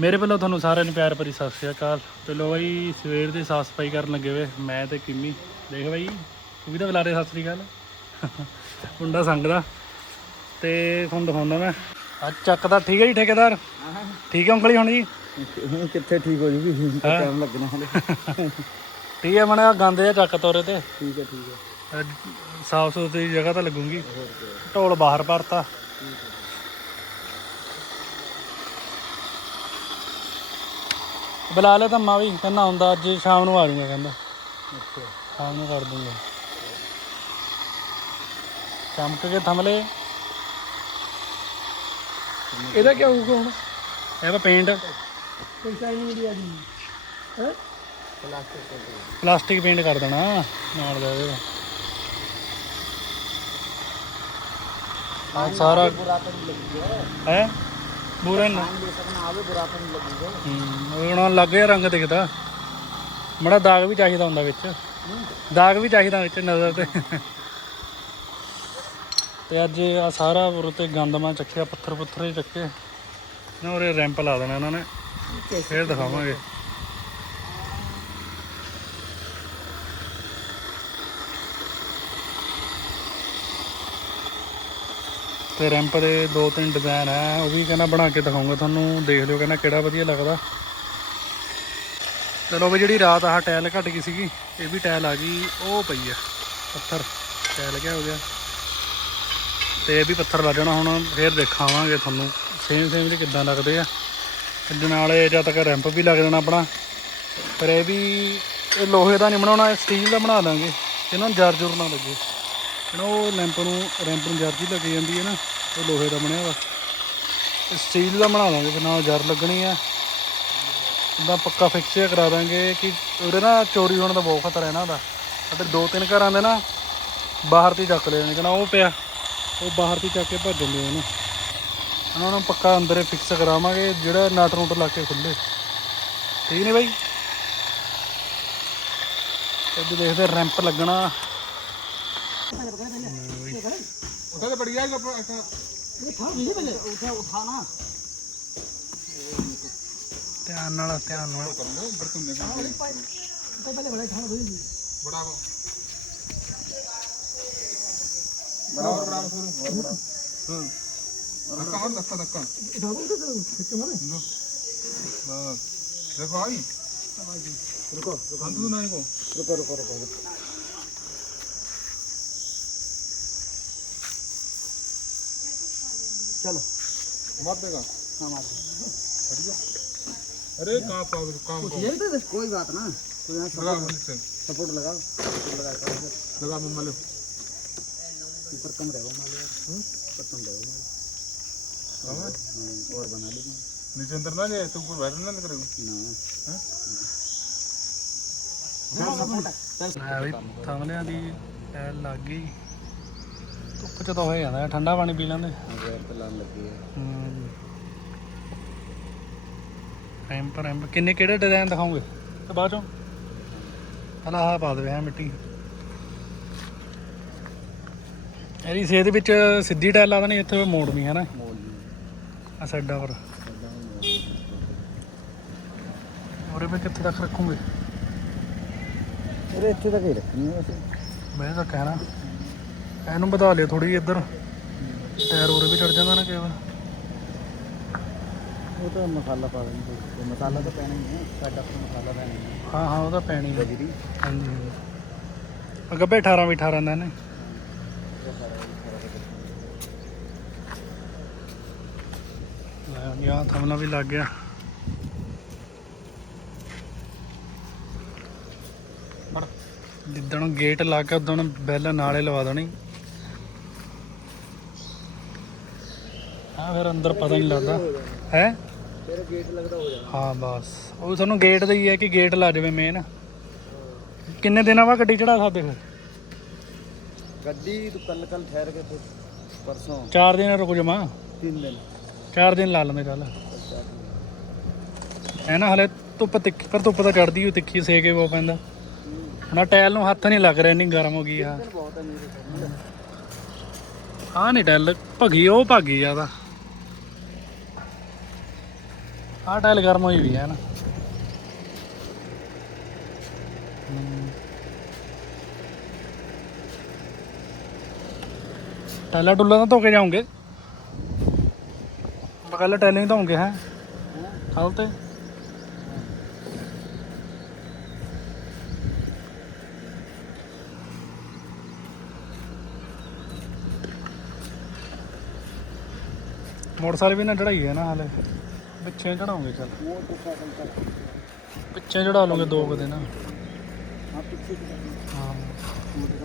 ਮੇਰੇ ਵੱਲੋਂ ਤੁਹਾਨੂੰ ਸਾਰਿਆਂ ਨੂੰ ਪਿਆਰ ਭਰੀ ਸਤਿ ਸ਼੍ਰੀ ਅਕਾਲ। ਤੇ ਲੋ ਬਾਈ ਸਵੇਰ ਦੀ ਸਾਫ਼ ਸਫ਼ਾਈ ਕਰਨ ਲੱਗੇ ਵੇ ਮੈਂ ਤੇ ਕਿੰਮੀ। ਦੇਖ ਬਾਈ ਤੂੰ ਵੀ ਤਾਂ ਬੁਲਾ ਰਿਹਾ ਸਤਿ ਸ਼੍ਰੀ ਅਕਾਲ। ਮੁੰਡਾ ਸੰਗਦਾ। ਤੇ ਤੁਹਾਨੂੰ ਦਿਖਾਉਂਦਾ ਮੈਂ। ਅੱਜ ਚੱਕ ਦਾ ਠੀਕ ਹੈ ਜੀ ਠੇਕੇਦਾਰ? ਠੀਕ ਹੈ ਉਂਗਲੀ ਹੁਣ ਜੀ? ਕਿੱਥੇ ਠੀਕ ਹੋ ਜੂਗੀ? ਟਾਈਮ ਲੱਗਣਾ ਹਲੇ। ਠੀਕ ਹੈ ਮਣਾ ਗੰਦ ਜਿਹਾ ਚੱਕ ਤੋਰੇ ਤੇ। ਠੀਕ ਹੈ ਠੀਕ ਹੈ। ਸਾਫ਼ ਸੁਥਰੀ ਜਗ੍ਹਾ ਤਾਂ ਲੱਗੂਗੀ। ਢੋਲ ਬਾਹਰ ਭਰਤਾ। ਬੁਲਾ ਲਿਆ ਤਾਂ ਮਾਂ ਵੀ ਕਹਿੰਦਾ ਹੁੰਦਾ ਅੱਜ ਸ਼ਾਮ ਨੂੰ ਆ ਜਾਊਗਾ ਕਹਿੰਦਾ। ਅੱਛਾ। ਸ਼ਾਮ ਨੂੰ ਕਰ ਦੂੰਗਾ। ਚਮਕ ਕੇ ਥੰਮਲੇ ਇਹਦਾ ਕੀ ਹੋਊਗਾ ਹੁਣ? ਇਹ ਵਾ ਪੇਂਟ ਕੋਈ ਸਾਈਨ ਨਹੀਂ ਆ ਜੀ। ਹੈ? ਪਲਾਸਟਿਕ ਪੇਂਟ ਕਰ ਦੇਣਾ ਨਾਲ ਦਾ ਇਹਦੇ ਆ ਸਾਰਾ ਹੈ। ਹੈ? ਬੂਰਾ ਨਾ। ਆਵੇ ਬੁਰਾ ਤਾਂ ਨਹੀਂ ਲੱਗੂਗਾ। ਹੂੰ ਹੁਣ ਲੱਗ ਗਿਆ ਰੰਗ ਦਿਖਦਾ ਮੜਾ ਦਾਗ ਵੀ ਚਾਹੀਦਾ ਹੁੰਦਾ ਵਿੱਚ। ਦਾਗ ਵੀ ਚਾਹੀਦਾ ਵਿੱਚ ਨਜ਼ਰ ਤੇ। ਤੇ ਅੱਜ ਆ ਸਾਰਾ ਉਰ ਤੇ ਗੰਦਮਾ ਚੱਕਿਆ ਪੱਥਰ ਪੁੱਥਰ ਚੱਕੇ। ਨਾ ਉਰੇ ਰੈਂਪ ਲਾ ਦੇਣਾ ਇਹਨਾਂ ਨੇ। ਫੇਰ ਦਿਖਾਵਾਂਗੇ। ਤੇ ਰੈਂਪ ਦੇ ਦੋ ਤਿੰਨ ਡਿਜ਼ਾਈਨ ਹੈ ਉਹ ਵੀ ਕਹਿੰਦਾ ਬਣਾ ਕੇ ਦਿਖਾਉਂਗਾ ਤੁਹਾਨੂੰ, ਦੇਖ ਲਿਓ ਕਹਿੰਦਾ ਕਿਹੜਾ ਵਧੀਆ ਲੱਗਦਾ। ਚਲੋ ਵੀ ਜਿਹੜੀ ਰਾਤ ਆਹ ਟਾਇਲ ਘਟ ਗਈ ਸੀਗੀ, ਇਹ ਵੀ ਟਾਇਲ ਆ ਗਈ, ਉਹ ਪਈ ਆ, ਪੱਥਰ ਟਾਇਲ ਕਿਆ ਹੋ ਗਿਆ। ਤੇ ਇਹ ਵੀ ਪੱਥਰ ਲੱਗ ਜਾਣਾ ਹੁਣ, ਫੇਰ ਦੇਖਾਵਾਂਗੇ ਤੁਹਾਨੂੰ ਸੇਮ ਸੇਮ ਜਿਹੇ ਕਿੱਦਾਂ ਲੱਗਦੇ ਆ। ਇਹਦੇ ਜਦ ਤੱਕ ਰੈਂਪ ਵੀ ਲੱਗ ਜਾਣਾ ਆਪਣਾ, ਪਰ ਇਹ ਵੀ ਲੋਹੇ ਦਾ ਨਹੀਂ ਬਣਾਉਣਾ, ਇਹ ਸਟੀਲ ਦਾ ਬਣਾ ਦਾਂਗੇ, ਇਹਨਾਂ ਨੂੰ ਜਰ ਜੁਰ ਨਾ ਲੱਗੇ। ਨਾ ਉਹ ਲੈਂਪ ਨੂੰ, ਰੈਂਪ ਨੂੰ ਜਰ ਜੀ ਲੱਗ ਜਾਂਦੀ ਹੈ ਨਾ, ਉਹ ਲੋਹੇ ਦਾ ਬਣਿਆ ਵਾ। ਇਹ ਸਟੀਲ ਦਾ ਬਣਾ ਦਾਂਗੇ, ਫਿਰ ਨਾਲ ਜਰ ਲੱਗਣੀ ਆ। ਦਾ ਪੱਕਾ ਫਿਕਸ ਜਿਹਾ ਕਰਾ ਦਾਂਗੇ ਕਿ ਉਹਦੇ ਨਾ ਚੋਰੀ ਹੋਣ ਦਾ ਬਹੁਤ ਖਤਰਾ ਇਹਨਾਂ ਦਾ ਅਤੇ ਦੋ ਤਿੰਨ ਘਰਾਂ ਦੇ ਨਾ ਬਾਹਰ ਤੇ ਹੀ ਚੱਕ ਲੈਣੇ ਕਹਿੰਦਾ ਉਹ ਪਿਆ, ਉਹ ਬਾਹਰ ਤੇ ਚੱਕ ਕੇ ਭੱਜ ਜਾਂਦੇ ਉਹਨੂੰ ਉਹਨਾਂ ਨੂੰ ਪੱਕਾ ਅੰਦਰੇ ਫਿਕਸ ਕਰਾਵਾਂਗੇ, ਜਿਹੜਾ ਨਟ ਨੂਟ ਲਾ ਕੇ ਖੁੱਲੇ ਠੀਕ ਨਹੀਂ ਬਾਈ? ਅੱਜ ਦੇਖਦੇ ਰੈਂਪ ਲੱਗਣਾ। उठा तो पड़ गया उठा उठाना ध्यान नाल ध्यान नाल। पहले बड़ा उठाना बड़ा बराबर बराबर थोड़ा हाँ धक्का मत धक्का धक्का धक्का मारे बस देखो आई रुको रुको रुको रुको रुको रुको चलो मार देगा हाँ मार बढ़िया अरे कहाँ पाओ काम को ये तो कोई बात ना कोई यहाँ लगा मुझे से सपोर्ट लगाओ सपोर्ट लगाओ लगा मम्मा लो ऊपर कम रहेगा माल यार ऊपर कम रहेगा माल हाँ हाँ, और बना लो माल नीचे अंदर ना जाए तो ऊपर वायरल ना करेगा ना ਹੈ ਵੀ ਥਮਲਿਆਂ ਦੀ ਟੈਲ ਲੱਗ ਗਈ ਧੁੱਪ ਚ ਤਾਂ ਹੋ ਜਾਂਦਾ ਹੈ, ਠੰਡਾ ਪਾਣੀ ਪੀ ਲੈਂਦੇ। ਗੈਰ ਤੇ ਲਾਣ ਲੱਗੀ ਹੈ। ਹੂੰ। ਰੈਂਪ ਰੈਂਪ ਕਿੰਨੇ ਕਿਹੜੇ ਡਿਜ਼ਾਈਨ ਦਿਖਾਓਗੇ? ਤੇ ਬਾਅਦ ਚੋਂ? ਪਹਿਲਾਂ ਆਹ ਪਾ ਦੇਵੇ ਹੈ ਮਿੱਟੀ। ਇਹਦੀ ਸੇਧ ਵਿੱਚ ਸਿੱਧੀ ਟਾਇਲ ਲਾ ਦੇਣੀ ਇੱਥੇ ਮੋੜ ਨਹੀਂ ਹੈ ਨਾ ਮੋਲ ਆ ਸਾਈਡਾਂ ਪਰ ਉਰੇ ਮੈਂ ਕਿੱਥੇ ਤੱਕ ਰੱਖੂਗੇ? ਅਰੇ ਇੱਥੇ ਤੱਕ ਹੀ ਰੱਖਣੀ ਹੈ ਵੈਸੇ। ਮੈਂ ਤਾਂ ਕਹਿਣਾ। ਇਹਨੂੰ ਵਧਾ ਲਿਓ ਥੋੜੀ ਇੱਧਰ। ਟਾਇਰ ਹੋਰ ਵੀ ਚੜ ਜਾਂਦਾ ਨਾ ਕੇਵਲ ਉਹ ਤਾਂ ਮਸਾਲਾ ਪਾ ਦੇਣੀ ਤੇ ਮਸਾਲਾ ਤਾਂ ਪੈਣਾ ਹੀ ਹੈ। ਸਾਡਾ ਤਾਂ ਮਸਾਲਾ ਪੈਣਾ ਹੀ ਹੈ। ਹਾਂ ਹਾਂ ਉਹ ਤਾਂ ਪੈਣੀ ਹੈ ਜੀ ਹਾਂਜੀ ਹਾਂਜੀ। ਅਗੱਬੇ 18 ਵੀ 18 ਦਾ ਨੇ ਯਾ ਥਮਲਾ ਵੀ ਲੱਗ ਗਿਆ। ਪਰ ਜਿੱਦਣ ਗੇਟ ਲੱਗ ਗਿਆ ਉਦੋਂ ਬੈਲ ਨਾਲੇ ਲਵਾ ਦੇਣੀ। ਫਿਰ ਅੰਦਰ ਪਤਾ ਨਹੀਂ ਲੱਗਦਾ। ਹੈ? ਫਿਰ ਗੇਟ ਲੱਗਦਾ ਹੋ ਜਾਣਾ ਹਾਂ ਬਸ। ਉਹ ਤੁਹਾਨੂੰ ਗੇਟ ਦਾ ਹੀ ਹੈ ਕਿ ਗੇਟ ਲਾ ਜਾਵੇ ਮੇਨ ਕਿੰਨੇ ਦਿਨਾਂ ਬਾਅਦ ਗੱਡੀ ਚੜਾ ਸਕਦੇ ਫਿਰ? ਗੱਡੀ ਤੂੰ ਕੱਲ ਕੱਲ ਠਹਿਰ ਕੇ ਤੇ ਪਰਸੋਂ। 4 ਦਿਨ ਰੁਕ ਜਮਾ 3 ਦਿਨ। 4 ਦਿਨ ਲਾ ਲੈਂਦੇ ਚੱਲ। ਹੈ ਨਾ ਹਲੇ ਧੁੱਪ ਤਿੱਖੀ ਪਰ ਧੁੱਪ ਤਾਂ ਚੜਦੀ ਹੋ ਤਿੱਖੀ ਸੇਕੇ ਪਾ ਪੈਂਦਾ। ਹੁਣ ਟਾਇਲ ਨੂੰ ਹੱਥ ਨਹੀਂ ਲੱਗ ਰਿਹਾ ਇੰਨੀ ਗਰਮ ਹੋ ਗਈ ਆ। ਆ ਨਹੀਂ ਟਾਇਲ ਭਗੀ ਉਹ ਭਗੀ ਜ਼ਿਆਦਾ। ਆਹ ਟਾਇਲ ਗਰਮ ਹੋਈ ਵੀ ਹੈ ਨਾ। ਹਮ। ਟਾਇਲਾਂ ਤਾਂ ਧੋ ਕੇ ਜਾਉਂਗੇ ਬਗਲ ਟਾਇਲਾਂ ਹੀ ਧੋਉਂਗੇ ਹੈ। ਹਾਲ ਤੇ। ਮੋਟਰਸਾਈਕਲ ਵੀ ਨਾ ਚੜਾਈ ਹੈ ਨਾ ਹਾਲੇ। ਪਿੱਛੇ ਚੜਾਉਂਗੇ ਚੱਲ। ਪਿੱਛੇ ਚੜਾ ਲਓਗੇ ਦੋ ਕੁ ਦਿਨ। ਹਾਂ।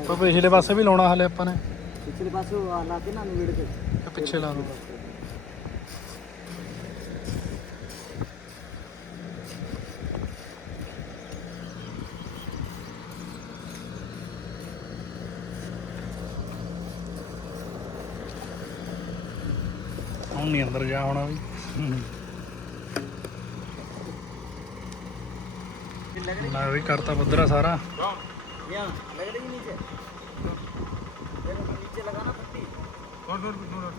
ਪਰ ਪਿਛਲੇ ਪਾਸੇ ਵੀ ਲਾਉਣਾ ਹਲੇ ਆਪਾਂ ਨੇ। ਪਿਛਲੇ ਪਾਸੇ ਲਾ ਕੇ ਨਾ ਨਵੇੜ ਤੇ ਪਿੱਛੇ ਲਾ ਲਓ। ਹੁਣ ਅੰਦਰ ਜਾ ਹੋਣਾ ਵੀ। ਮੈਂ ਵੀ ਕਰਤਾ ਪੱਧਰਾ ਸਾਰਾ यहाँ लग रही है नीचे देखो तो नीचे लगाना पट्टी छोड़ छोड़ छोड़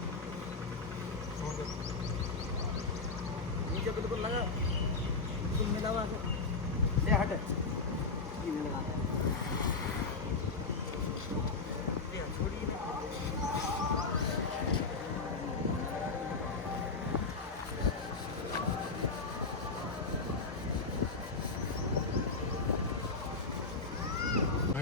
छोड़ दे नीचे बिल्कुल लगा बिल्कुल मिला हुआ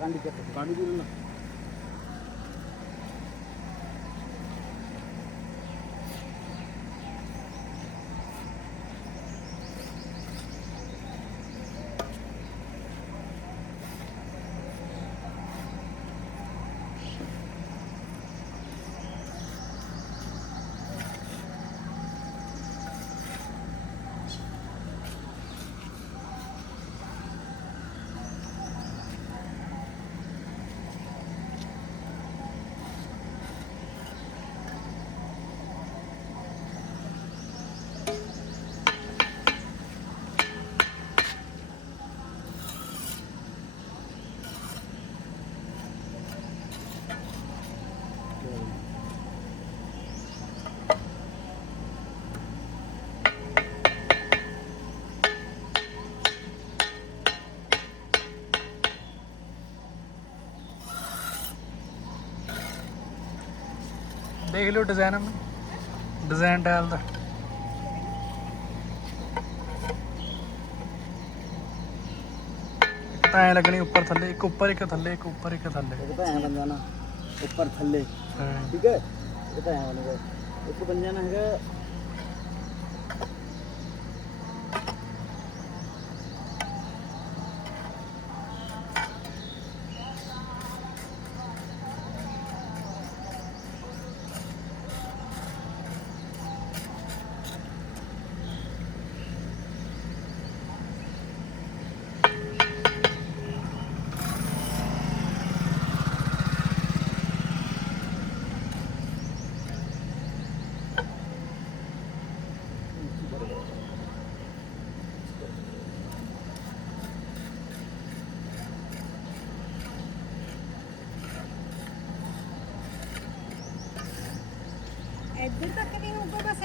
கண்டிப்பாக கண்டிப்பாக ਦੇਖ ਲਿਓ ਡਿਜ਼ਾਈਨ ਆਪਣੇ। ਡਿਜ਼ਾਈਨ ਡਾਲ ਦਾ। ਤਾਂ ਐ ਲੱਗਣੀ ਉੱਪਰ ਥੱਲੇ ਇੱਕ ਉੱਪਰ ਇੱਕ ਥੱਲੇ ਇੱਕ ਉੱਪਰ ਇੱਕ ਥੱਲੇ। ਇੱਕ ਤਾਂ ਐ ਬਣ ਜਾਣਾ ਉੱਪਰ ਥੱਲੇ। ਠੀਕ ਹੈ? ਇਹ ਤਾਂ ਐ ਬਣੇਗਾ ਇੱਕ ਬਣ ਜਾਣਾ ਹੈਗਾ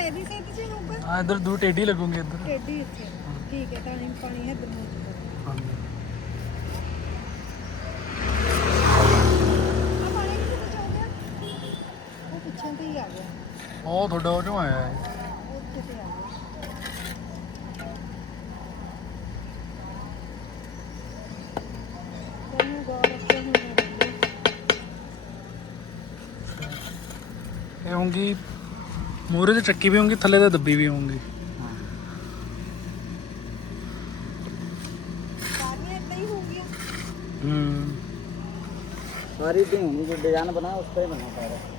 ਇਹਦੀ ਸਾਈਡ 'ਚ ਹੀ ਹੋਊਗਾ ਹਾਂ ਇਧਰ ਦੂ ਟੇਢੀ ਲੱਗੂਗੀ ਇੱਧਰ ਟੇਢੀ ਇੱਥੇ ਠੀਕ ਹੈ ਤਾਂ ਨਹੀਂ ਪਾਣੀ ਹੱਦ ਨੂੰ ਹਾਂਜੀ ਆ ਪਾਣੀ ਕਿੱਥੇ ਬਚਾ ਗਿਆ ਉਹ ਪਿੱਛੇ ਤੇ ਹੀ ਆ ਗਿਆ ਉਹ ਤੁਹਾਡਾ ਉਹ ਚੋਂ ਆਇਆ ਹੈ ਉਹ ਉੱਥੇ ਤੇ ਆ ਗਿਆ ਤੈਨੂੰ ਗੌਰ ਰੱਖਿਆ ਹੋਣਾ ਚਾਹੀਦਾ ਇਹ ਹੋਊਗੀ ਮੂਰੇ ਤੇ ਚੱਕੀ ਵੀ ਹੋਊਗੀ ਥੱਲੇ ਤੇ ਦੱਬੀ ਵੀ ਹੋਊਗੀ ਸਾਰੀਆਂ ਇਦਾਂ ਹੀ ਹੋਣਗੀਆਂ ਹੂੰ सारी दी होंगी जो डिजाइन बना उस पर ही बना पा रहा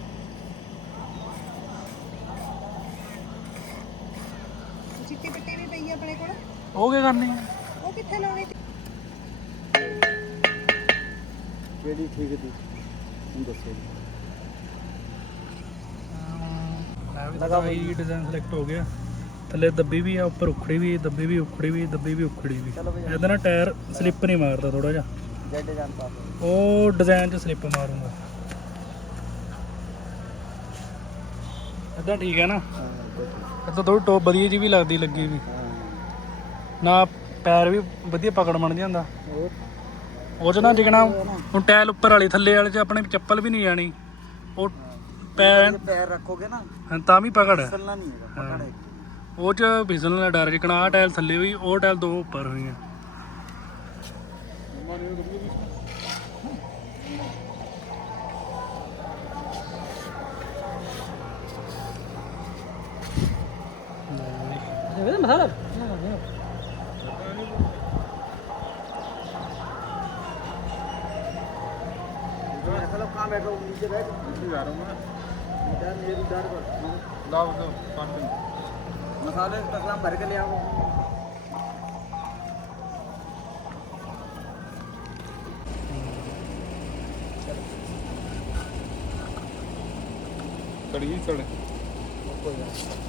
ਚਿੱਟੀ ਪਿੱਟੀ ਵੀ ਪਈ ਆ ਆਪਣੇ ਕੋਲ ਉਹ ਕੀ ਕਰਨੀ ਹੈ ਉਹ ਕਿੱਥੇ ਲਾਉਣੀ ਸੀ ਕਿਹੜੀ ਠੀਕ ਦੀ ਹੁਣ ਦੱਸੋ ਲਗਾ ਬਈ ਡਿਜ਼ਾਈਨ ਸਿਲੈਕਟ ਹੋ ਗਿਆ। ਥੱਲੇ ਦੱਬੀ ਵੀ ਆ ਉੱਪਰ ਉਖੜੀ ਵੀ ਦੱਬੀ ਵੀ ਉਖੜੀ ਵੀ ਦੱਬੀ ਵੀ ਉਖੜੀ ਵੀ। ਇਹਦਾ ਨਾ ਟਾਇਰ ਸਲਿੱਪ ਨਹੀਂ ਮਾਰਦਾ ਥੋੜਾ ਜਿਹਾ। ਉਹ ਡਿਜ਼ਾਈਨ 'ਚ ਸਲਿੱਪ ਮਾਰੂੰਗਾ। ਇਦਾਂ ਠੀਕ ਹੈ ਨਾ? ਇਦਾਂ ਥੋੜੀ ਟੋਪ ਵਧੀਆ ਜੀ ਵੀ ਲੱਗਦੀ ਲੱਗੀ ਵੀ। ਨਾ ਪੈਰ ਵੀ ਵਧੀਆ ਪਕੜ ਬਣ ਜਾਂਦਾ। ਉਹ 'ਚ ਨਾ ਜਿਕਣਾ ਹੁਣ ਟਾਇਲ ਉੱਪਰ ਵਾਲੀ ਥੱਲੇ ਵਾਲੇ 'ਚ ਆਪਣੇ ਚੱਪਲ ਵੀ ਨਹੀਂ ਜਾਣੀ। ਉਹ ਪੈਰ ਰੱਖੋਗੇ ਨਾ ਤਾਂ ਵੀ ਪਕੜ ਹੈ। ਫਿਸਲਣਾ ਨਹੀਂ ਹੈਗਾ। ਪਕੜ ਹੈ। ਉਹ 'ਚ ਫਿਸਲਣ ਦਾ ਡਰ ਜਿਕਣਾ ਆ ਟਾਇਲ ਥੱਲੇ ਹੋਈ ਉਹ ਟਾਇਲ ਦੋ ਉੱਪਰ ਹੋਈਆਂ। ਮਸਾਲਾ? kalau kamera नीचे बैठ जा रहा हूँ मैं इधर मेरी डर पर लाओ तो पानी मसाले तकलाम भर के ले आओ कड़ी चढ़े कोई नहीं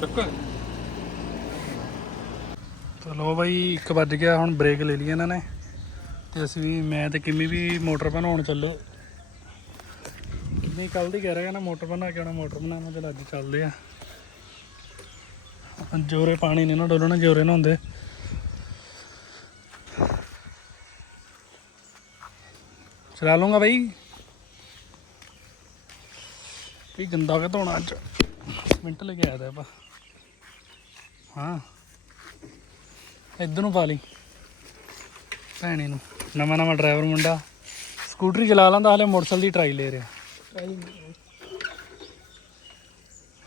टक्कर ਚੱਕਰ ਚਲੋ ਬਾਈ 1 ਵੱਜ ਗਿਆ, ਹੁਣ ਬ੍ਰੇਕ ਲੈ ਲਈ ਇਹਨਾਂ ਨੇ। ਤੇ ਅਸੀਂ ਵੀ, ਮੈਂ ਤੇ ਕਿੰਮੀ ਵੀ ਮੋਟਰ ਬਣਾਉਣ ਚੱਲੇ। ਕਿੰਨੀ ਕੱਲ ਦੀ ਕਹਿ ਰਿਹਾ ਨਾ, ਮੋਟਰ ਬਣਾ ਕੇ ਆਉਣਾ, ਮੋਟਰ ਬਣਾਉਣਾ ਚਲ ਅੱਜ ਚੱਲਦੇ ਆ। ਜੋਰੇ ਪਾਣੀ ਨਹੀਂ ਨਾ ਡੋਲਣਾ, ਜੋਰੇ ਨਾ ਹੁੰਦੇ ਚਲਾ ਲੂੰਗਾ ਬਾਈ। ਕੀ ਗੰਦਾ ਕੇ ਧੋਣਾ ਅੱਜ ਮਿੰਟ ਲੈ ਕੇ ਆਇਆ ਤਾ ਆਪਾਂ। ਹਾਂ। ਇੱਧਰ ਨੂੰ ਪਾ ਲਈ। ਭੈਣੇ ਨੂੰ। ਨਵਾਂ ਨਵਾਂ ਡਰਾਈਵਰ ਮੁੰਡਾ। ਸਕੂਟਰੀ ਚਲਾ ਲੈਂਦਾ, ਹਲੇ ਮੋਟਰਸਾਈਕਲ ਦੀ ਟਰਾਈ ਲੈ ਰਿਹਾ।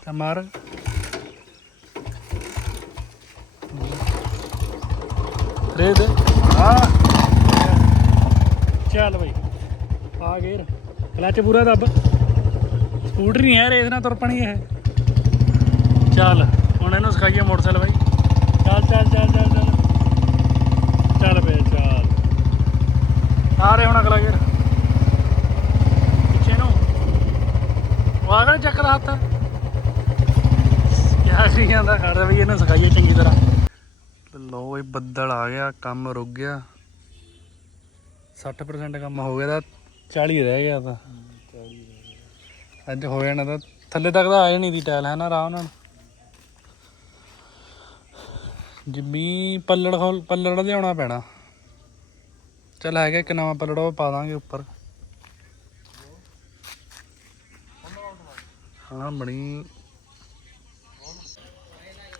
ਤਾਂ ਮਾਰ। ਰੇ ਦੇ। ਆ ਚੱਲ ਬਈ। ਆ ਗੇਰ ਕਲਚ ਪੂਰਾ ਦੱਬ। ਸਕੂਟਰੀ ਨਹੀਂ ਹੈ ਰੇਸ ਨਾਲ ਤੁਰ ਪਣੀ ਇਹ। ਚੱਲ, ਹੁਣ ਇਹਨੂੰ ਸਿਖਾਈਏ ਮੋਟਰਸਾਈਕਲ ਬਾਈ। ਚੱਲ ਚੱਲ ਚੱਲ ਚੱਲ ਚੱਲ ਬੇ ਚੱਲ ਆ ਰਹੇ ਹੁਣ ਅਗਲਾ ਗੇਰ ਪਿੱਛੇ ਨੂੰ। ਉਹ ਚੱਕਰ ਹੱਥ। ਕਿਆ ਕਰੀ ਜਾਂਦਾ, ਖੜ ਬਈ, ਇਹਨੂੰ ਸਿਖਾਈਏ ਚੰਗੀ ਤਰ੍ਹਾਂ। ਤੇ ਲੋ ਇਹ ਬੱਦਲ ਆ ਗਿਆ, ਕੰਮ ਰੁਕ ਗਿਆ। 60% ਕੰਮ ਹੋ ਗਿਆ, ਤਾਂ 40 ਰਹਿ ਗਿਆ ਤਾਂ। ਅੱਜ ਹੋ ਜਾਣਾ ਤਾਂ ਥੱਲੇ ਤੱਕ ਤਾਂ ਆ ਜਾਣੀ ਦੀ ਟਾਇਲ, ਹੈ ਨਾ, ਆਰਾਮ ਨਾਲ। ਜਿੰਮੀ ਪੱਲੜ ਖੋਲ ਪੱਲੜ ਲਿਆਉਣਾ ਪੈਣਾ। ਚਲ ਆ ਗਿਆ ਇੱਕ ਨਵਾਂ ਪਲੜਾ ਉਹ ਪਾ ਦਾਂਗੇ ਉੱਪਰ। ਹਾਂ ਬਣੀ।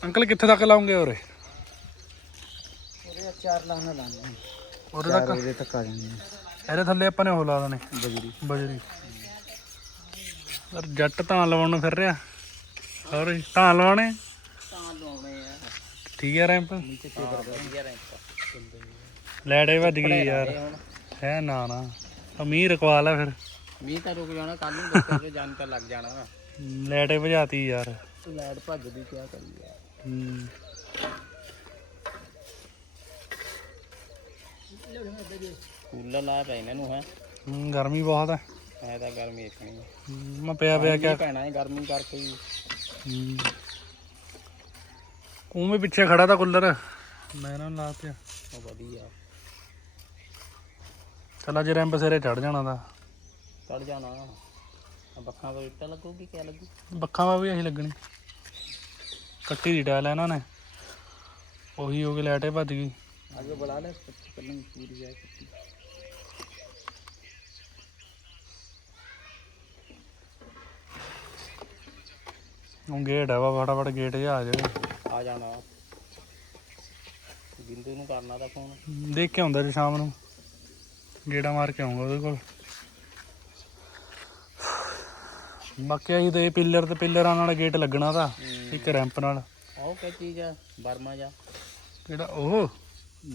ਅੰਕਲ ਕਿੱਥੇ ਤੱਕ ਲਾਉਂਗੇ ਉਰੇ? ਉਰੇ ਚਾਰ ਲਾਣਾ ਲਾਣਾ ਉਰੇ ਤੱਕ? ਆ ਜਾਣੀ ਇਹਦੇ ਥੱਲੇ ਆਪਾਂ ਨੇ ਉਹ ਲਾ ਦੇਣੇ। ਬਜਰੀ। ਬਜਰੀ। ਪਰ ਜੱਟ ਤਾਂ ਲਵਾਉਣ ਨੂੰ ਫਿਰ ਰਿਹਾ। ਸਾਰੇ ਤਾਂ ਲਵਾਉਣੇ ਤਾਂ ਲਵਾਉਣੇ ਆ। ਠੀਕ ਹੈ ਰੈਂਪ? ਨੀਚੇ ਤੇ ਵਧੀਆ ਰੈਂਪ ਲੈੜੇ ਵੱਜ ਗਈ ਯਾਰ। ਹੈ ਨਾ ਨਾ। ਅਮੀਰ ਰਕਵਾ ਲੈ ਫਿਰ। ਮੀਂਹ ਤਾਂ ਰੁਕ ਜਾਣਾ ਕੱਲ ਨੂੰ ਕਿ ਜਾਣ ਤਾਂ ਲੱਗ ਜਾਣਾ ਲੈੜੇ ਭਜਾਤੀ ਯਾਰ। ਤੂੰ ਲਾਈਟ ਭੱਜਦੀ ਕਿਆ ਕਰੀਏ। ਹੂੰ। ਕੂਲਰ ਲਾ ਪੈ ਇਹਨਾਂ ਨੂੰ ਹੈ। ਹੂੰ, ਗਰਮੀ ਬਹੁਤ ਹੈ ਐ ਤਾਂ ਗਰਮੀ ਇਤਨੀ ਹੈ ਹੂੰ, ਮੈਂ ਪਿਆ ਪਿਆ ਕਿਆ ਪੈਣਾ ਹੈ ਗਰਮੀ ਕਰਕੇ ਹੀ। ਹੂੰ। ਉਹ ਵੀ ਪਿੱਛੇ ਖੜਾ ਤਾਂ ਕੁੱਲਰ। ਮੈਂ ਨਾ ਲਾ ਤੇ ਉਹ ਵਧੀਆ। ਚਲ ਅੱਜ ਰੈਂਪ ਸਿਰੇ ਚੜ ਜਾਣਾ ਦਾ ਚੜ ਜਾਣਾ। ਆ ਬੱਖਾਂ ਤੋਂ ਇੱਟਾਂ ਲੱਗੂਗੀ ਕਿਆ ਲੱਗੂ? ਬੱਖਾਂ ਵਾ ਵੀ ਅਸੀਂ ਲੱਗਣੀ। ਕੱਟੀ ਦੀ ਡਾਲ ਇਹਨਾਂ ਨੇ। ਉਹੀ ਹੋ ਕੇ ਲੈਟੇ ਭੱਜ ਗਈ। ਅੱਗੇ ਬੁਲਾ ਲੈ ਪਹਿਲਾਂ ਪੂਰੀ ਜਾਇ ਕੱਟੀ। ਉਹ ਗੇਟ ਆ ਵਾ ਫਟਾਫਟ ਗੇਟ ਜਾ ਆ ਆ ਜਾਣਾ। ਬਿੰਦੂ ਨੂੰ ਕਰਨਾ ਦਾ ਫੋਨ ਦੇਖ ਕੇ ਆਉਂਦਾ ਜੀ ਸ਼ਾਮ ਨੂੰ। ਗੇੜਾ ਮਾਰ ਕੇ ਆਉਂਗਾ ਉਹਦੇ ਕੋਲ। ਬਾਕੀ ਆਹੀ ਤੇ ਪਿੱਲਰ ਤੇ ਪਿੱਲਰਾਂ ਨਾਲ ਗੇਟ ਲੱਗਣਾ ਤਾਂ ਇੱਕ ਰੈਂਪ ਨਾਲ। ਆਹ ਕੀ ਚੀਜ਼ ਆ? ਬਰਮਾ ਜਾ। ਕਿਹੜਾ ਉਹ?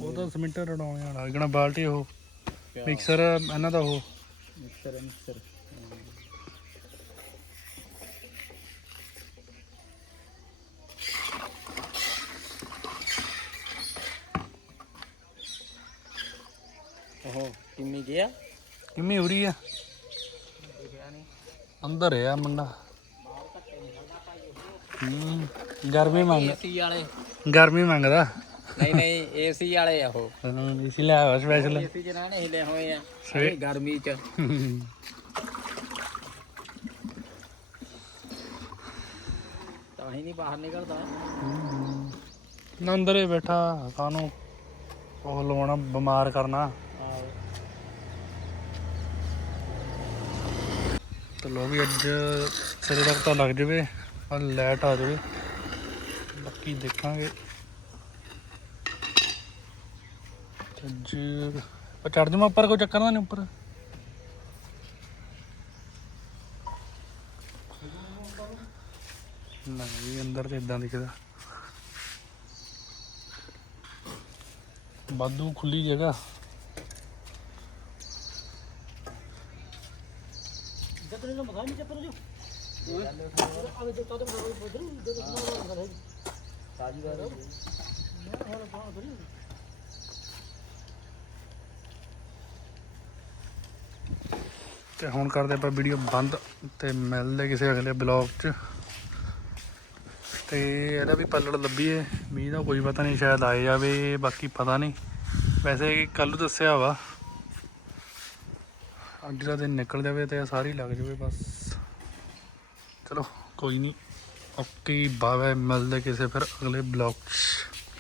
ਉਹ ਤਾਂ ਸਮਿੰਟਰ ਰੜਾਉਣੇ ਵਾਲਾ ਜਿਹੜਾ ਬਾਲਟੀ ਉਹ। ਮਿਕਸਰ ਇਹਨਾਂ ਦਾ ਉਹ। Mixer mixer. ਕਿੰਨੀ ਗਿਆ? ਕਿੰਨੀ ਉਰੀ ਆ। ਦੇਖਿਆ ਨਹੀਂ ਅੰਦਰ ਹੈ ਆ ਮੁੰਡਾ। ਹੂੰ ਗਰਮੀ ਮੰਗ ਏਸੀ ਵਾਲੇ। ਗਰਮੀ ਮੰਗਦਾ। ਨਹੀਂ ਨਹੀਂ ਏਸੀ ਵਾਲੇ ਆ ਉਹ। ਹਾਂ, ਇਸ ਲਈ ਆਇਆ ਸਪੈਸ਼ਲ ਏਸੀ ਚ ਰਹਿਣੇ ਹਿਲੇ ਹੋਏ ਆ ਸਵੇ- ਇਹ ਗਰਮੀ ਚ। ਤਾਂ ਹੀ ਨਹੀਂ ਬਾਹਰ ਨਿਕਲਦਾ। ਨਾ ਅੰਦਰ ਹੀ ਬੈਠਾ ਕਾਨੂੰ ਉਹ ਲਵਾਉਣਾ ਬਿਮਾਰ ਕਰਨਾ। ਤੇ ਲੋ ਵੀ ਅੱਜ ਸਿਰੇ ਤੱਕ ਤਾਂ ਲੱਗ ਜਵੇ ਆ ਲਾਈਟ ਆ ਜਾਵੇ। ਬਾਕੀ ਦੇਖਾਂਗੇ। ਅੱਜ ਚੜ ਜਾਵਾਂ ਉੱਪਰ, ਕੋਈ ਚੱਕਰ ਤਾਂ ਨਹੀਂ ਉੱਪਰ? ਨਹੀਂ ਅੰਦਰ ਤੇ ਇਦਾਂ ਦਿਖਦਾ। ਵਾਧੂ ਖੁੱਲੀ ਜਗ੍ਹਾ। ਤੇ ਹੁਣ ਕਰਦੇ ਆਪਾਂ ਵੀਡੀਓ ਬੰਦ ਤੇ ਮਿਲਦੇ ਕਿਸੇ ਅਗਲੇ ਬਲੌਗ 'ਚ। ਤੇ ਇਹਦਾ ਵੀ ਪੱਲੜ ਲੱਭੀਏ। ਮੀਂਹ ਦਾ ਕੋਈ ਪਤਾ ਨਹੀਂ ਸ਼ਾਇਦ ਆਏ ਜਾਵੇ ਬਾਕੀ ਪਤਾ ਨਹੀਂ। ਵੈਸੇ ਕੱਲ ਦੱਸਿਆ ਵਾ। ਅੱਜ ਦਾ ਦਿਨ ਨਿਕਲ ਜਾਵੇ ਤੇ ਸਾਰੀ ਲੱਗ ਜਾਵੇ ਬਸ। ਚਲੋ, ਕੋਈ ਨਹੀਂ। ਓਕੇ ਬਾਏ ਮਿਲਦੇ ਕਿਸੇ ਫਿਰ ਅਗਲੇ ਬਲੌਗ 'ਚ।